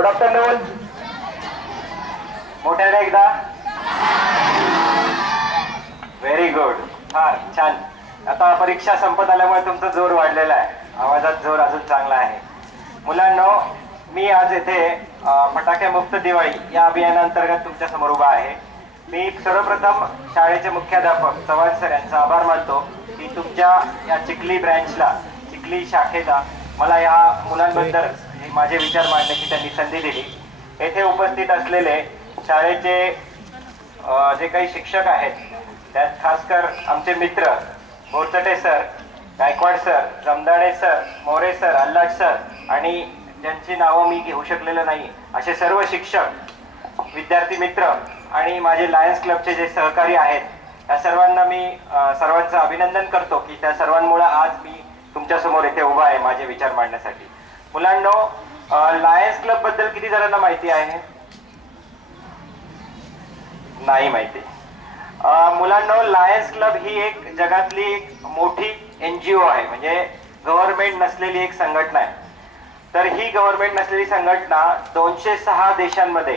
Good afternoon. मोठ्याने एकदा. Very good. फार छान. आता परीक्षा संपत आल्यामुळे तुमचा जोर वाढलेला आहे, आवाजात जोर अजून चांगला आहे. मुलांनो, मी आज येथे फटाके मुक्त दिवाळी या अभियानांतर्गत तुमच्या समोर उभा आहे. मी सर्वप्रथम शाळेचे मुख्याध्यापक चव्हाण सर यांचा आभार मानतो की तुमच्या या चिखली ब्रँचला, चिखली शाखेला मला या मुलांबद्दल माझे विचार मांडण्याची त्यांनी संधी दिली. येथे उपस्थित असलेले शाळेचे जे काही शिक्षक आहेत, त्यात खासकर आमचे मित्र Borchate sir, Gaikwad sir, Jamdade sir, More sir, Allat sir आणि ज्यांची नावं मी घेऊ शकलेलं नाही असे सर्व शिक्षक, विद्यार्थी मित्र आणि माझे लायन्स क्लबचे जे सहकारी आहेत, या सर्वांना मी सर्वांचं अभिनंदन करतो की त्या सर्वांमुळे आज मी तुमच्या समोर येथे उभा आहे माझे विचार मांडण्यासाठी. मुलांनो, लायन्स क्लब बद्दल किती जणांना माहिती आहे? नाही माहिती. मुलांनो, लायन्स क्लब ही एक जगातली एक मोठी NGO आहे, म्हणजे गव्हर्नमेंट नसलेली एक संघटना आहे. तर ही गव्हर्नमेंट नसलेली संघटना 206 देशांमध्ये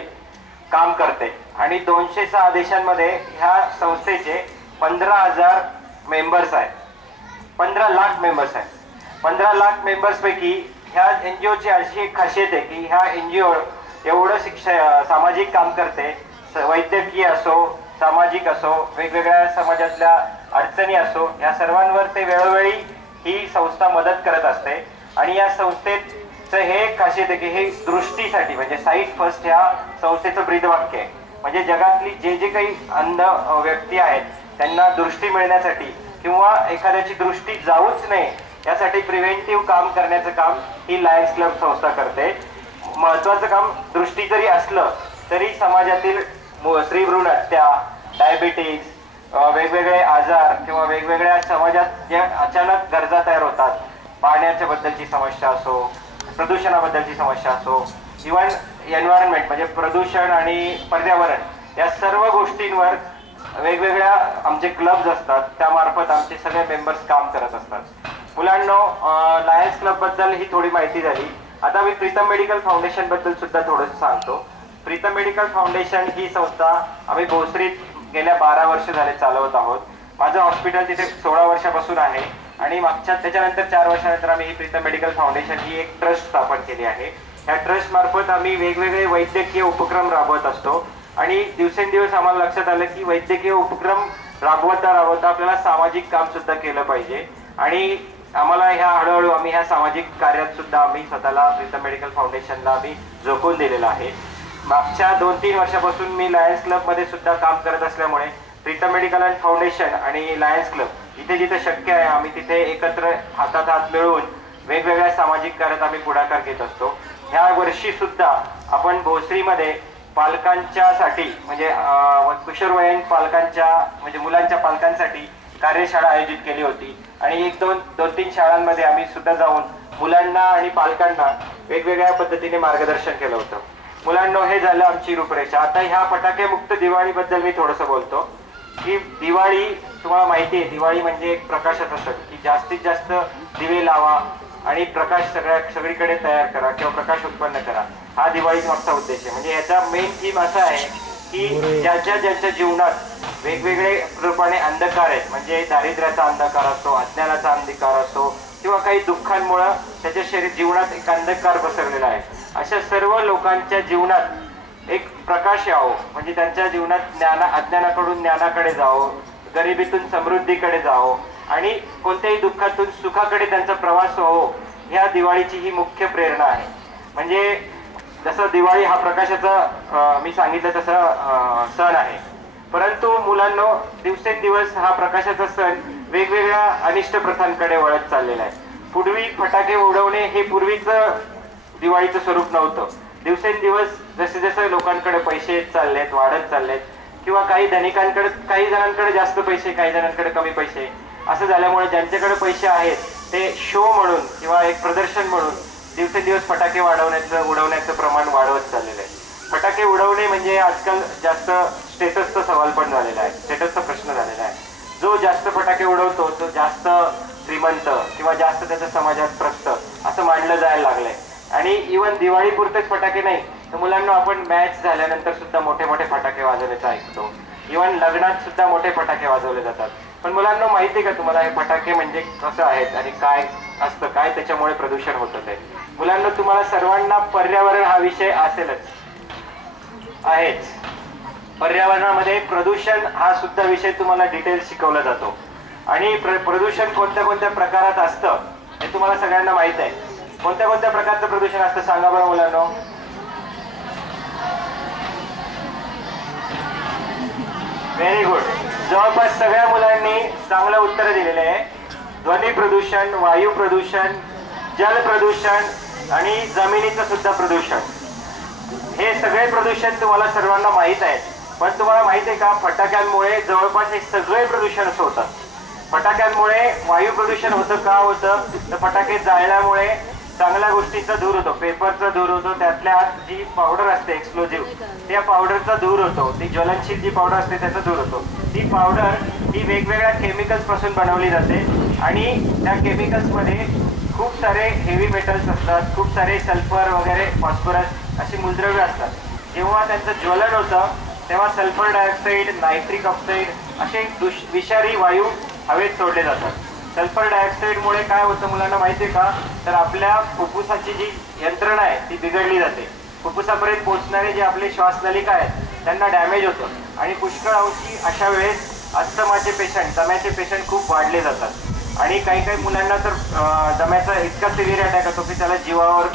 काम करते आणि 206 देशांमध्ये ह्या संस्थेचे 15,000 मेंबर्स आहेत. 15 लाख मेंबर्स आहेत. 15 लाख मेंबर्स पैकी ह्या NGOची अशी एक खासियत आहे की ह्या NGO एवढं सामाजिक काम करते, वैद्यकीय असो, सामाजिक असो, वेगवेगळ्या समाजातल्या अडचणी असो, या सर्वांवर ते वेळोवेळी ही संस्था मदत करत असते. आणि या संस्थेचं हे खासियत आहे की हे दृष्टीसाठी, म्हणजे साईट फर्स्ट ह्या संस्थेचं ब्रीदवाक्य आहे. म्हणजे जगातली जे काही अंध व्यक्ती आहेत त्यांना दृष्टी मिळण्यासाठी किंवा एखाद्याची दृष्टी जाऊच नये यासाठी प्रिव्हेंटिव्ह काम करण्याचं काम ही लायन्स क्लब संस्था करते. महत्वाचं काम दृष्टी जरी असलं तरी समाजातील स्त्रीभ्रूण हत्या, डायबिटीज, वेगवेगळे आजार किंवा वेगवेगळ्या समाजात ज्या अचानक गरजा तयार होतात, पाण्याच्या बद्दलची समस्या असो, प्रदूषणाबद्दलची समस्या असो, इव्हन एन्व्हायरमेंट म्हणजे प्रदूषण आणि पर्यावरण, या सर्व गोष्टींवर वेगवेगळ्या आमचे क्लब्स असतात, त्यामार्फत आमचे सगळे मेंबर्स काम करत असतात. मुलांनो, लायन्स क्लब बद्दल ही थोडी माहिती झाली. आता मी प्रीतम मेडिकल फाउंडेशन बद्दल सुद्धा थोडंसं सांगतो. प्रीतम मेडिकल फाउंडेशन ही संस्था आम्ही भोसरीत गेल्या 12 वर्ष झाले चालवत आहोत. माझं हॉस्पिटल तिथे 16 वर्षापासून आहे आणि त्याच्यानंतर 4 वर्षानंतर आम्ही ही प्रीतम मेडिकल फाउंडेशन ही एक ट्रस्ट स्थापन केली आहे. या ट्रस्ट मार्फत आम्ही वेगवेगळे वैद्यकीय उपक्रम राबवत असतो आणि दिवसेंदिवस आम्हाला लक्षात आलं की वैद्यकीय उपक्रम राबवता आपल्याला सामाजिक काम सुद्धा केलं पाहिजे आणि आम्हाला हळूहळू आम्ही ह्या सामाजिक कार्यात सुद्धा आम्ही स्वतःला प्रीतम मेडिकल फाउंडेशनला आम्ही झोकून दिलेलं आहे. मागच्या 2-3 वर्षापासून मी लायन्स क्लब मध्ये सुद्धा काम करत असल्यामुळे प्रीतम मेडिकल अँड फाउंडेशन आणि लायन्स क्लब जिथे जिथे शक्य आहे आम्ही तिथे एकत्र हातात हात मिळवून वेगवेगळ्या सामाजिक कार्यात आम्ही पुढाकार घेत असतो. ह्या वर्षी सुद्धा आपण भोसरीमध्ये पालकांच्यासाठी म्हणजे किशोरवयीन पालकांच्या म्हणजे मुलांच्या पालकांसाठी कार्यशाळा आयोजित केली होती आणि 1-2-3 शाळांमध्ये आम्ही सुद्धा जाऊन मुलांना आणि पालकांना वेगवेगळ्या पद्धतीने मार्गदर्शन केलं होतं. मुलांनो, हे झालं आमची रूपरेषा. आता ह्या फटाके मुक्त दिवाळीबद्दल मी थोडंसं बोलतो की दिवाळी तुम्हाला माहिती आहे, दिवाळी म्हणजे एक प्रकाशाचा सण की जास्तीत जास्त दिवे लावा आणि प्रकाश सगळीकडे तयार करा किंवा प्रकाश उत्पन्न करा, हा दिवाळीचा मागचा उद्देश आहे. म्हणजे याचा मेन थीम असा आहे की ज्यांच्या जीवनात वेगवेगळे रूपाने अंधकार आहेत, म्हणजे दारिद्र्याचा अंधकार असतो, अज्ञानाचा अंधकार असतो किंवा काही दुःखांमुळे त्याच्या जीवनात एक अंधकार पसरलेला आहे, अशा सर्व लोकांच्या जीवनात एक प्रकाश यावं, म्हणजे त्यांच्या जीवनात अज्ञानाकडून ज्ञानाकडे जावं, गरिबीतून समृद्धीकडे जावं आणि कोणत्याही दुःखातून सुखाकडे त्यांचा प्रवास व्हावं, ह्या दिवाळीची ही मुख्य प्रेरणा आहे. म्हणजे जसं दिवाळी हा प्रकाशाचा मी सांगितलं तसं सण आहे, परंतु मुलांनो, दिवसेंदिवस हा प्रकाशाचा सण वेगवेगळ्या अनिष्ट प्रथांकडे वळत चाललेला आहे. पूर्वी फटाके उडवणे हे पूर्वीचं दिवाळीचं स्वरूप नव्हतं. दिवसेंदिवस जसे जसे लोकांकडे पैसे चाललेत, वाढत चाललेत किंवा काही धनिकांकडे, काही जणांकडे जास्त पैसे, काही जणांकडे कमी पैसे, असं झाल्यामुळे ज्यांच्याकडे पैसे आहेत ते शो म्हणून किंवा एक प्रदर्शन म्हणून दिवसेंदिवस फटाके उडवण्याचं प्रमाण वाढवत चाललेलं आहे. फटाके उडवणे म्हणजे आजकाल जास्त स्टेटसचा सवाल पण झालेला आहे, स्टेटसचा प्रश्न झालेला आहे. जो जास्त फटाके उडवतो तो जास्त श्रीमंत किंवा जास्त त्याच्या समाजात प्रस्त असं मानलं जायला लागलंय आणि इवन दिवाळीपुरतेच फटाके नाही तर मुलांना आपण मॅच झाल्यानंतर सुद्धा मोठे मोठे फटाके वाजवण्याचं ऐकतो. इवन लग्नात सुद्धा मोठे फटाके वाजवले जातात. पण मुलांना माहिती आहे का तुम्हाला हे फटाके म्हणजे कसं आहेत आणि काय असतं, काय त्याच्यामुळे प्रदूषण होतं ते? मुलांना तुम्हाला सर्वांना पर्यावरण हा विषय असेलच आहेच. पर्यावरणामध्ये प्रदूषण हा सुद्धा विषय तुम्हाला डिटेल शिकवला जातो. आणि प्रदूषण कोणत्या कोणत्या प्रकारात असतं हे तुम्हाला सगळ्यांना माहित आहे. कोणत्या कोणत्या प्रकारचं प्रदूषण असतं सांगा बरं मुलांनो. Very good. जवळपास सगळ्या मुलांनी चांगलं उत्तर दिलेलं आहे. ध्वनी प्रदूषण, वायू प्रदूषण, जल प्रदूषण आणि जमिनीचं सुद्धा प्रदूषण. हे सगळे प्रदूषण तुम्हाला सर्वांना माहित आहे. पण तुम्हाला माहित आहे का फटाक्यांमुळे जवळपास हे सगळे प्रदूषण होतात. फटाक्यांमुळे वायू प्रदूषण होतं. का होतं तर फटाके जाळल्यामुळे चांगल्या गोष्टींचा धूर होतो, पेपरचा धूर होतो, त्यातल्या आत जी पावडर असते एक्सप्लोजिव्ह त्या पावडरचा धूर होतो, ती ज्वलनशील जी पावडर असते त्याचा धूर होतो. ती पावडर ही वेगवेगळ्या केमिकल्स पासून बनवली जाते आणि त्या केमिकल्स मध्ये खूप सारे हेवी मेटल्स असतात, खूप सारे सल्फर वगैरे फॉस्फरस अशी मूलद्रव्य असतात. जेव्हा त्यांचं ज्वलन होतं तेव्हा सल्फर डायऑक्साईड, नायट्रिक ऑक्साईड असे विषारी वायू हवेत सोडले जातात. सल्फर डायऑक्साईडमुळे काय होतं मुलांना माहिती आहे का तर आपल्या फुफ्फुसाची जी यंत्रणा आहे ती बिघडली जाते. फुफ्फुसापर्यंत पोहोचणारे जे आपले श्वासनलिका आहेत त्यांना डॅमेज होतं आणि पुष्कळ अंशी अशा वेळेस अस्थमाचे पेशंट, दम्याचे पेशंट खूप वाढले जातात. आणि काही काही मुलांना तर दम्याचा इतका सिव्हिअर अटॅक होतो की त्याला जीवावर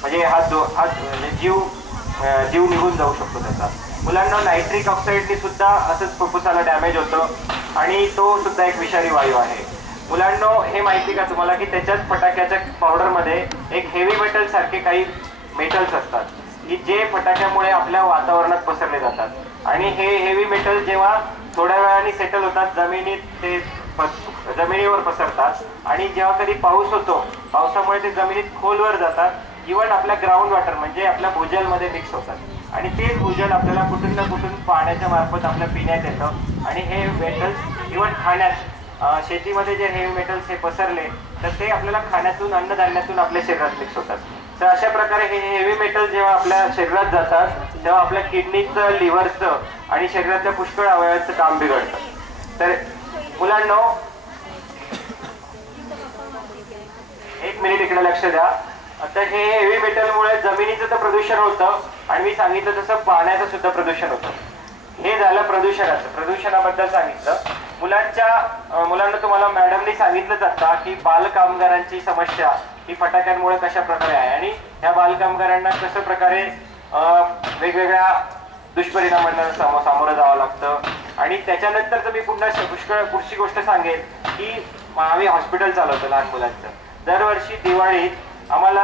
म्हणजे जीव निघून जाऊ शकतो त्याचा. मुलांना नायट्रिक ऑक्साईडने सुद्धा असंच फुफ्फुसाला डॅमेज होतं आणि तो सुद्धा एक विषारी वायू आहे. मुलांनो हे माहिती का तुम्हाला की त्याच्यात फटाक्याच्या पावडरमध्ये एक हेवी मेटल सारखे काही मेटल्स असतात की जे फटाक्यामुळे आपल्या वातावरणात पसरले जातात आणि हे हेवी मेटल जेव्हा थोड्या वेळाने सेटल होतात जमिनीत ते जमिनीवर पसरतात आणि जेव्हा कधी पाऊस होतो पावसामुळे ते जमिनीत खोलवर जातात. इव्हन आपल्या ग्राउंड वॉटर म्हणजे आपल्या भूजलमध्ये मिक्स होतात आणि तेच भूजल आपल्याला कुठून ना कुठून पाण्याच्या मार्फत आपल्या पिण्यात येतं आणि हे मेटल्स इव्हन खाण्यात शेतीमध्ये जे हेवी मेटल्स हे पसरले तर ते आपल्याला खाण्यातून अन्नधान्यातून आपल्या शरीरात मिक्स होतात. तर अशा प्रकारे हे हेवी मेटल जेव्हा आपल्या शरीरात जातात तेव्हा आपल्या किडनीचं, लिव्हरचं आणि शरीरातल्या पुष्कळ अवयवांचं काम बिघडतं. तर मुलांनो एक मिनिट इकडे लक्ष द्या. आता हे हेवी मेटलमुळे जमिनीचं तर प्रदूषण होतं आणि मी सांगितलं तसं पाण्याचं सुद्धा प्रदूषण होतं. हे झालं प्रदूषणाचं. प्रदूषणाबद्दल सांगितलं. मुलांना तुम्हाला मॅडमनी सांगितलंच आता की बालकामगारांची समस्या ही फटाक्यांमुळे कशा प्रकारे आहे आणि ह्या बालकामगारांना कसं प्रकारे वेगवेगळ्या दुष्परिणामांना सामोरं जावं लागतं. आणि त्याच्यानंतर तर मी पुन्हा पुढची गोष्ट सांगेन की आम्ही हॉस्पिटल चालवतो लहान मुलांचं. दरवर्षी दिवाळीत आम्हाला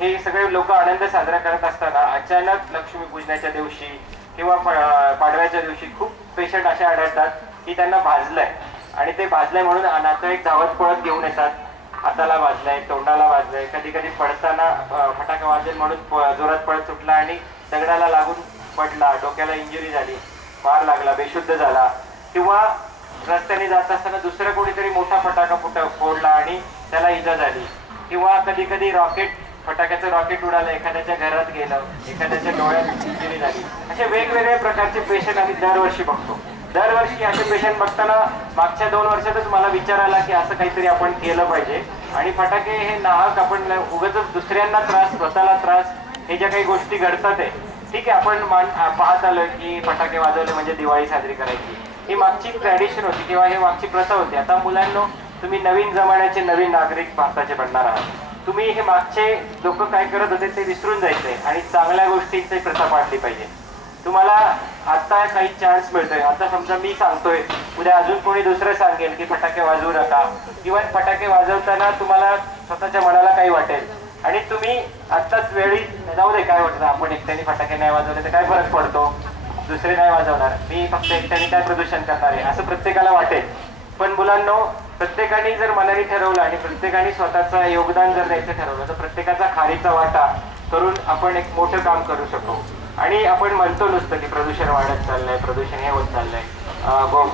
हे सगळे लोक आनंद साजरा करत असताना अचानक लक्ष्मीपूजनाच्या दिवशी किंवा पाडव्याच्या दिवशी खूप पेशंट असे आढळतात की त्यांना भाजलंय आणि ते भाजलंय म्हणून नातेवाईक धावत पळत घेऊन येतात. हाताला भाजलंय, तोंडाला भाजलंय, कधी कधी पडताना फटाका वाजेल म्हणून जोरात पळत सुटला आणि दगडाला लागून पडला, डोक्याला इंजुरी झाली, मार लागला, बेशुद्ध झाला किंवा रस्त्याने जात असताना दुसरं कोणीतरी मोठा फटाका फोडला आणि त्याला इजा झाली किंवा कधी कधी फटाक्याचं रॉकेट उडालं, एखाद्याच्या घरात गेलं, एखाद्याच्या डोळ्यात इंजुरी झाली. असे वेगवेगळ्या प्रकारचे पेशंट आम्ही दरवर्षी बघतो. दरवर्षी असे पेशंट बघताना मागच्या 2 वर्षातच मला विचार आला की असं काहीतरी आपण केलं पाहिजे. आणि फटाके हे नाहक आपण उगाचच दुसऱ्यांना त्रास, स्वतःला त्रास, हे ज्या काही गोष्टी घडतात आहे ठीक आहे आपण पाहत आलोय की फटाके वाजवले म्हणजे दिवाळी साजरी करायची, ही मागची ट्रॅडिशन होती किंवा हे मागची प्रथा होती. आता मुलांनो तुम्ही नवीन जमान्याचे नवीन नागरिक भारताचे बनणार आहात. तुम्ही हे मागचे लोक काय करत होते ते विसरून जायचंय आणि चांगल्या गोष्टींची प्रथा पाडली पाहिजे. तुम्हाला आता काही चान्स मिळतोय. आता समजा मी सांगतोय, उद्या अजून कोणी दुसरं सांगेल की फटाके वाजवू नका किंवा फटाके वाजवताना तुम्हाला स्वतःच्या मनाला काही वाटेल आणि तुम्ही आत्ताच वेळी जाऊ दे काय वाटतं आपण एकट्याने फटाके नाही वाजवले तर काय फरक पडतो, दुसरे नाही वाजवणार, मी फक्त एकट्याने काय प्रदूषण करणार आहे असं प्रत्येकाला वाटेल. पण मुलांनो प्रत्येकाने जर मनाने ठरवलं आणि प्रत्येकाने स्वतःचं योगदान जर द्यायचं ठरवलं तर प्रत्येकाचा खारीचा वाटा करून आपण एक मोठं काम करू शकतो. आणि आपण म्हणतो नुसतं की प्रदूषण वाढत चाललंय, प्रदूषण हे होत चाललंय,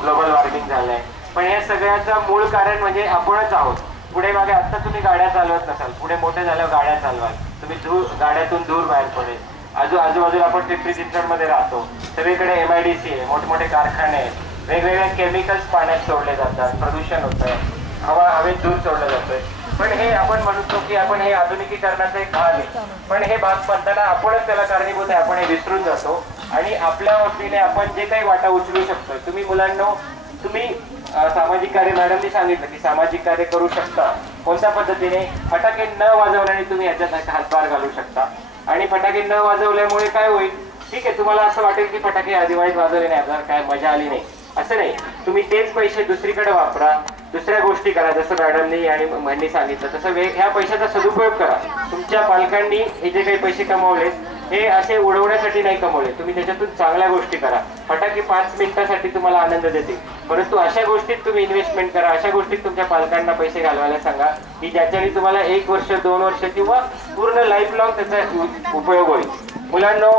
ग्लोबल वॉर्मिंग झालंय, पण या सगळ्याचं मूळ कारण म्हणजे आपणच आहोत. पुढे मागे आता तुम्ही गाड्या चालवत नसाल, पुढे मोठे झाल्यावर गाड्या चालवाल, तुम्ही गाड्यातून दूर बाहेर पडेल. आजूबाजूला आपण पिंपरी चिंचवडमध्ये राहतो, सगळीकडे MIDC आहे, मोठमोठे कारखाने आहेत, वेगवेगळे केमिकल्स पाण्यात सोडले जातात, प्रदूषण होत आहे, हवेत धूर सोडलं जातोय. पण हे आपण म्हणतो की आपण हे आधुनिकीकरणाचा एक भाग आहे, पण हे भाग बनताना आपणच त्याला कारणीभूत आहे, आपण हे विसरून जातो आणि आपल्या वतीने आपण जे काही वाटा उचलू शकतो. तुम्ही मुलांनो, तुम्ही सामाजिक कार्य, मॅडमनी सांगितलं की सामाजिक कार्य करू शकता. कोणत्या पद्धतीने? फटाके न वाजवल्याने तुम्ही याच्यात हातभार घालू शकता. आणि फटाके न वाजवल्यामुळे काय होईल? ठीक आहे, तुम्हाला असं वाटेल की फटाके दिवाळीत वाजवले नाही, आपल्याला काय मजा आली नाही, असं नाही. तुम्ही तेच पैसे दुसरीकडे वापरा, दुसऱ्या गोष्टी करा. जसं मॅडमनी आणि म्हणनी सांगितलं तसं ह्या पैशाचा सदुपयोग करा. तुमच्या पालकांनी हे जे काही पैसे कमवले हे असे उडवण्यासाठी नाही कमवले, तुम्ही त्याच्यातून चांगल्या गोष्टी करा. फटाके 5 मिनिटासाठी तुम्हाला आनंद देतील, परंतु अशा गोष्टीत तुम्ही इन्व्हेस्टमेंट करा, अशा गोष्टीत तुमच्या पालकांना पैसे घालवायला सांगा की ज्याच्याने तुम्हाला 1 वर्ष 2 वर्ष किंवा पूर्ण लाईफ लॉंग त्याचा उपयोग होईल. मुलांनो,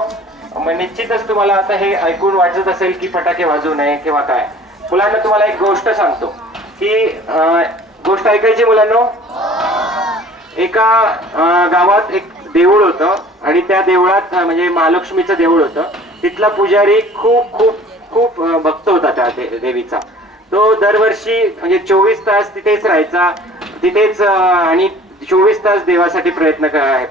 निश्चितच तुम्हाला आता हे ऐकून वाटत असेल की फटाके वाजवू नये किंवा काय. मुलांना तुम्हाला एक गोष्ट सांगतो की गोष्ट ऐकायची मुलांनो. एका गावात एक देऊळ होतं आणि त्या देवळात म्हणजे महालक्ष्मीचं देऊळ होतं. तिथला पुजारी खूप खूप खूप भक्त होता त्या देवीचा. तो दरवर्षी म्हणजे 24 तास तिथेच राहायचा, तिथेच आणि 24 तास देवासाठी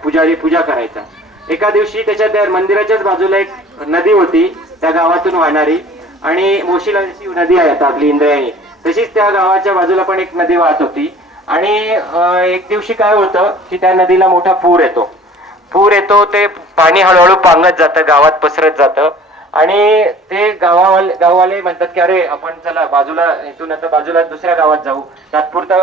पुजारी पूजा करायचा. एका दिवशी त्याच्या त्या मंदिराच्याच बाजूला एक नदी होती त्या गावातून वाहणारी, आणि मोशीला जशी नदी आहे आता आपली इंद्रायणी, तशीच त्या गावाच्या बाजूला पण एक नदी वाहत होती. आणि एक दिवशी काय होतं की त्या नदीला मोठा पूर येतो, ते पाणी हळूहळू पांगत जातं, गावात पसरत जातं. आणि ते गाववाले म्हणतात की अरे आपण चला बाजूला, इथून आता बाजूला दुसऱ्या गावात जाऊ, तात्पुरता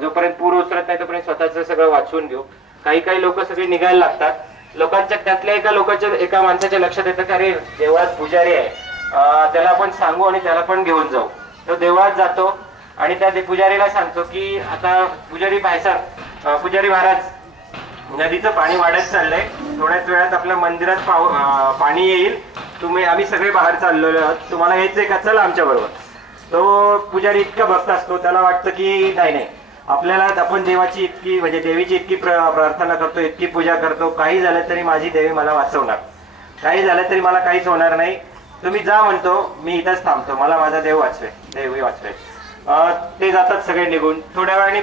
जोपर्यंत पूर उचलत नाही तोपर्यंत स्वतःच सगळं वाचवून घेऊ. काही लोक सगळे निघायला लागतात. लोकांच्या त्यातल्या एका माणसाच्या लक्षात येतं की अरे देवळात पुजारी आहे, त्याला आपण सांगू आणि त्याला पण घेऊन जाऊ. तो देवळात जातो आणि त्या पुजारीला सांगतो की आता पुजारी महाराज, नदीचं पाणी वाढत चाललंय, थोड्याच वेळात आपल्या मंदिरात पाणी येईल, आम्ही सगळे बाहेर चाललेलो आहोत, तुम्हाला यायचंय का? चला आमच्या बरोबर. तो पुजारी इतका भक्त असतो, त्याला वाटतं की नाही, आपल्याला आपण देवाची इतकी म्हणजे देवीची इतकी प्रार्थना करतो, इतकी पूजा करतो, काही झालं तरी माझी देवी मला वाचवणार, काही झालं तरी मला काहीच होणार नाही, तुम्ही जा म्हणतो, मी इथंच थांबतो, मला माझा देव वाचवे, देवी वाचवे. ते जातात सगळे निघून. थोड्या वेळाने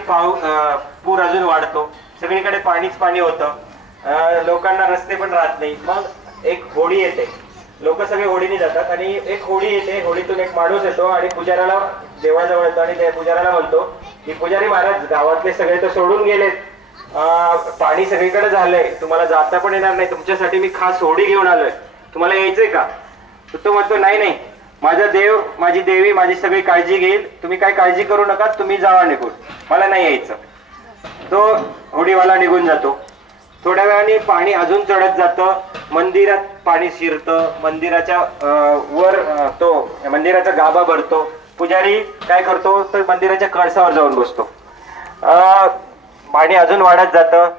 पूर अजून वाढतो, सगळीकडे पाणी होतं, लोकांना रस्ते पण राहत नाही. मग एक होडी येते, लोक सगळे होडीने जातात आणि एक होडी येते, होडीतून एक माणूस येतो आणि पुजाऱ्याला देवाजवळ येतो आणि त्या पुजाऱ्याला म्हणतो की पुजारी महाराज, गावातले सगळे तर सोडून गेलेत, पाणी सगळीकडे झालंय, तुम्हाला जाता पण येणार नाही, तुमच्यासाठी मी खास होडी घेऊन आलोय, तुम्हाला यायचंय का? तो म्हणतो नाही, माझा देव, माझी देवी माझी सगळी काळजी घेईल, तुम्ही काय काळजी करू नका, तुम्ही जावा निघून, मला नाही यायचं. तो होडीवाला निघून जातो. थोड्या वेळाने पाणी अजून चढत जातं, मंदिरात पाणी शिरतं, मंदिराच्या वर तो मंदिराचा गाभा भरतो. पुजारी काय करतो तर मंदिराच्या कळसावर जाऊन बसतो. पाणी अजून वाढत जातं.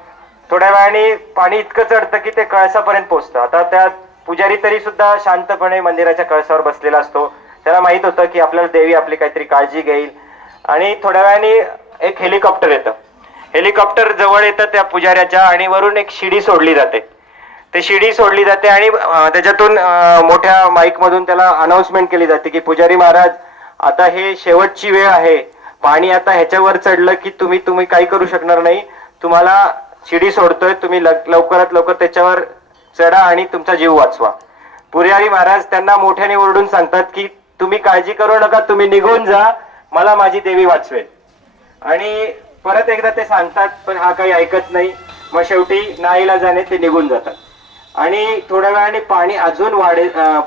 थोड्या वेळाने पाणी इतकं चढतं की ते कळसापर्यंत पोहोचतं. आता त्या पुजारी तरी सुद्धा शांतपणे मंदिराच्या कळसावर बसलेला असतो. त्याला माहित होतं की आपल्याला देवी आपली काहीतरी काळजी घेईल. आणि थोड्या वेळाने एक हेलिकॉप्टर येतं. हेलिकॉप्टर जवळ येतं त्या पुजाऱ्याच्या आणि वरून एक शिडी सोडली जाते. ते शिडी सोडली जाते आणि त्याच्यातून मोठ्या माईक मधून त्याला अनाउन्समेंट केली जाते की पुजारी महाराज, आता हे शेवटची वेळ आहे, पाणी आता ह्याच्यावर चढलं की तुम्ही काही करू शकणार नाही, तुम्हाला शिडी सोडतोय, तुम्ही लवकरात लवकर त्याच्यावर चढा आणि तुमचा जीव वाचवा. पुजारी महाराज त्यांना मोठ्याने ओरडून सांगतात की तुम्ही काळजी करू नका, तुम्ही निघून जा, मला माझी देवी वाचवेल. आणि परत एकदा ते सांगतात, पण हा काही ऐकत नाही. मग शेवटी नाईलाजाने ते निघून जातात. आणि थोड्या वेळाने पाणी अजून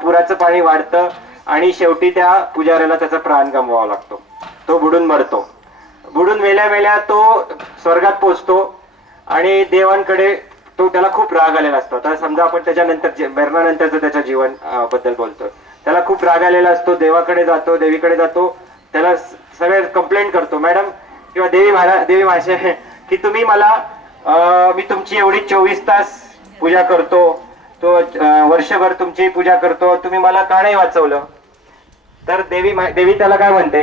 पुराचं पाणी वाढतं आणि शेवटी त्या पुजाऱ्याला त्याचा प्राण गमवावा लागतो. तो बुडून मरतो. बुडून मेल्या तो स्वर्गात पोहोचतो आणि देवांकडे त्याला खूप राग आलेला असतो. आता समजा आपण त्याच्यानंतर मरणानंतरचं त्याच्या जीवन बद्दल बोलतोय. त्याला खूप राग आलेला असतो. देवीकडे जातो, त्याला सगळे कंप्लेंट करतो, मॅडम किंवा देवी मासे की तुम्ही मी तुमची एवढी 24 तास पूजा करतो, तो वर्षभर तुमची पूजा करतो, तुम्ही मला का नाही वाचवलं? तर देवी त्याला काय म्हणते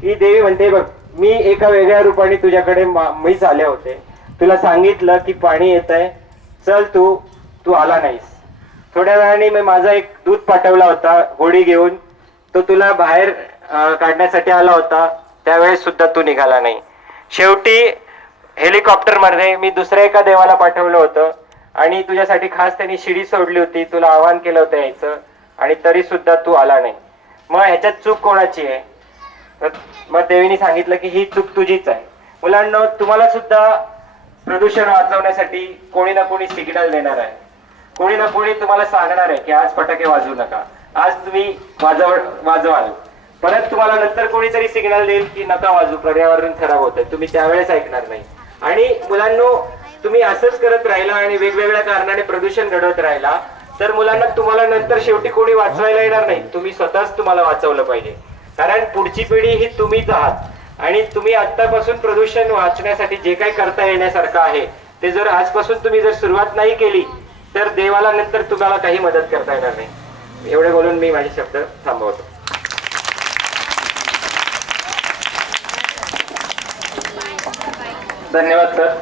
की देवी म्हणते, बघ मी एका वेगळ्या रूपाने तुझ्याकडे मीच आले होते, तुला सांगितलं की पाणी येत आहे, चल तू तू आला नाहीस. थोड्या वेळाने मी माझा एक दूत पाठवला होता होडी घेऊन, तो तुला बाहेर काढण्यासाठी आला होता, त्यावेळेस सुद्धा तू निघाला नाही. शेवटी हेलिकॉप्टर मध्ये मी दुसऱ्या एका देवाला पाठवलं होतं आणि तुझ्यासाठी खास त्यांनी शिडी सोडली होती, तुला आवाहन केलं होतं यायचं, आणि तरी सुद्धा तू आला नाही. मग ह्याच्यात चूक कोणाची आहे? मग देवीने सांगितलं की ही चूक तुझीच आहे. मुलांना तुम्हाला सुद्धा प्रदूषण वाचवण्यासाठी कोणी ना कोणी सिग्नल देणार आहे, कोणी ना कोणी तुम्हाला सांगणार आहे की आज फटाके वाजवू नका, आज तुम्ही वाजवाल. परत तुम्हाला नंतर कोणीतरी सिग्नल देईल की नका वाजवू, पर्यावरण खराब होतंय, तुम्ही त्यावेळेस ऐकणार नाही. आणि मुलांनो, तुम्ही असंच करत राहिला आणि वेगवेगळ्या कारणाने प्रदूषण घडवत राहिला तर मुलांना तुम्हाला नंतर शेवटी कोणी वाचवायला येणार नाही, तुम्ही स्वतःच तुम्हाला वाचवलं पाहिजे. कारण पुढची पिढी ही तुम्हीच आहात आणि तुम्ही आतापासून प्रदूषण वाचण्यासाठी जे काही करता येण्यासारखं आहे ते जर आजपासून तुम्ही जर सुरुवात नाही केली तर देवाला नंतर तुम्हाला काही मदत करता येणार नाही. एवढे बोलून मी माझे शब्द थांबवतो. धन्यवाद सर.